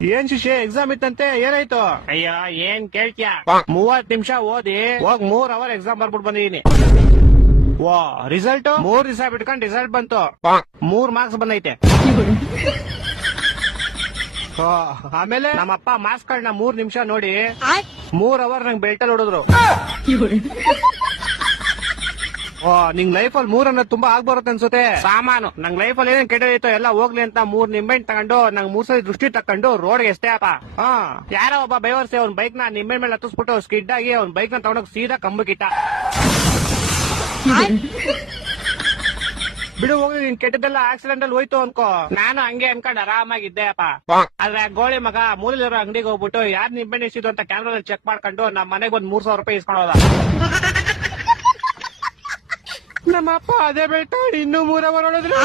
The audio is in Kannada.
ಏನ್ ಶಿಷ್ಯ ಎಕ್ಸಾಮ್ ಇತ್ತಂತೆ ಏನಾಯ್ತು? ಅಯ್ಯೋ ಏನ್ ಕೇಳ್ತೀಯ, 30 ನಿಮಿಷ ಓದಿ ಹೋಗ್ 3 ಅವರ್ ಎಕ್ಸಾಮ್ ಬರ್ಬಿಟ್ಟು ಬಂದಿದೀನಿ. ವಾ ರಿಸಲ್ಟ್ 3 ದಿವಸ ಬಿಟ್ಕೊಂಡ್ ರಿಸಲ್ಟ್ ಬಂತು, 3 ಮಾರ್ಕ್ಸ್ ಬಂದೈತೆ. ಆಮೇಲೆ ನಮ್ಮಪ್ಪ ಮಾರ್ಕ್ಸ್ ಗಳನ್ನ 3 ನಿಮಿಷ ನೋಡಿ 3 ಅವರ್ ನಂಗೆ ಬೆಲ್ಟಲ್ಲಿ ಹೊಡೆದ್ರು. ನಿಂಗ್ ಲೈಫ್ ಅಲ್ಲಿ 3 ಅನ್ನೋದು ತುಂಬಾ ಆಗ್ಬರುತ್ತೆ ಅನ್ಸುತ್ತೆ. ಸಾಮಾನು ನಂಗ್ ಲೈಫ್ ಅಲ್ಲಿ ಏನೇನ್ ಕೆಟ್ಟದೈತೋ ಎಲ್ಲ ಹೋಗ್ಲಿ ಅಂತ 3 ನಿಂಬೆಹಣ್ಣು ತಗೊಂಡು ನಂಗ್ 3 ಸಲ ದೃಷ್ಟಿ ತಕೊಂಡು ರೋಡ್ಗೆ ಎಷ್ಟೇ ಅಪ್ಪ. ಯಾರೋ ಒಬ್ಬ ಬೈವರ್ಸಿ ಅವ್ನ ಬೈಕ್ ನ ನಿಂಬೆಹಣ್ಣು ಮೇಲೆ ಹತ್ತಿಸ್ಬಿಟ್ಟು ಸ್ಕಿಡ್ ಆಗಿ ಅವ್ನ ಬೈಕ್ ನ ತಗೊಂಡೋಗಿ ಸೀದಾ ಕಂಬಕ್ಕಿಟ್ಟ. ಬಿಡು ಹೋಗಿ ನಿನ್ ಕೆಟ್ಟದೆಲ್ಲ ಆಕ್ಸಿಡೆಂಟ್ ಅಲ್ಲಿ ಹೋಯ್ತು ಅನ್ಕೋ. ನಾನು ಹಂಗೆ ಅನ್ಕೊಂಡ್ ಆರಾಮಾಗಿದ್ದೆ ಅಪ್ಪ. ಆದ್ರೆ ಗೋಳಿ ಮಗ ಮೂಲಲಿರೋ ಅಂಗಡಿಗೆ ಹೋಗ್ಬಿಟ್ಟು ಯಾರ್ ನಿಂಬೆಹಣ್ಣು ಇಸಿದ್ರು ಅಂತ ಕ್ಯಾಮ್ರಾದಲ್ಲಿ ಚೆಕ್ ಮಾಡ್ಕೊಂಡು ನಮ್ ಮನೆಗೆ ಬಂದ್ 3,000 ರೂಪಾಯಿ ಇಸ್ಕೊಂಡೋದ. ನಮ್ಮಪ್ಪ ಅದೇ ಬೆಳ್ತ ಇನ್ನೂ 3 ಅವರ್ ಹೊಡೆದ್ರು.